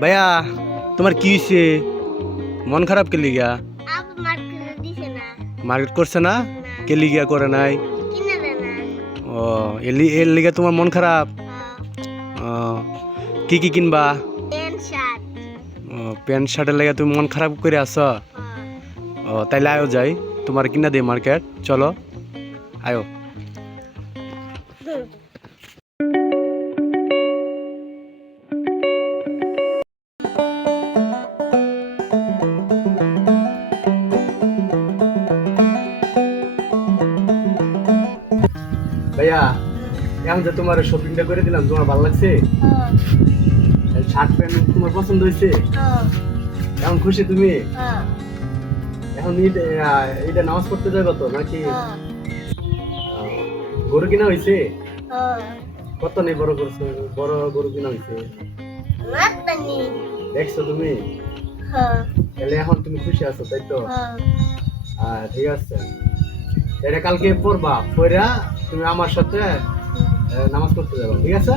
ভাইয়া তোমার কি হয়েছে? মন খারাপ কে লিগা? আপু মার্কেট দিছে না। মার্কেট করছে না? কে লিগা করে নাই? কিনে দে না। ও এর লিগা তোমার মন খারাপ? ও কি কি কিনবা? Pant shirt. ও প্যান্ট শার্টের লিগা তুমি মন খারাপ করে আছো? ও তাইলে আয়ো যাই, তোমার কিনা দে মার্কেট, চলো আয়ো। ভাইয়া এখন যে তোমার শপিংটা করে দিলাম, তোমার ভালো লাগছে? শার্ট প্যান্ট তোমার পছন্দ হয়েছে? এখন খুশি তুমি? এখন এটা নামাজ পড়তে যাবে তো নাকি? গরু কিনা হয়েছে? কত নেই বড় করছো? বড় গরু কিনা হয়েছে দেখছো তুমি? তাহলে এখন তুমি খুশি আছো তাই তো? ঠিক আছে, এটা কালকে পড়বা, পড়া তুমি আমার সাথে নামাজ পড়তে যাবে, ঠিক আছে?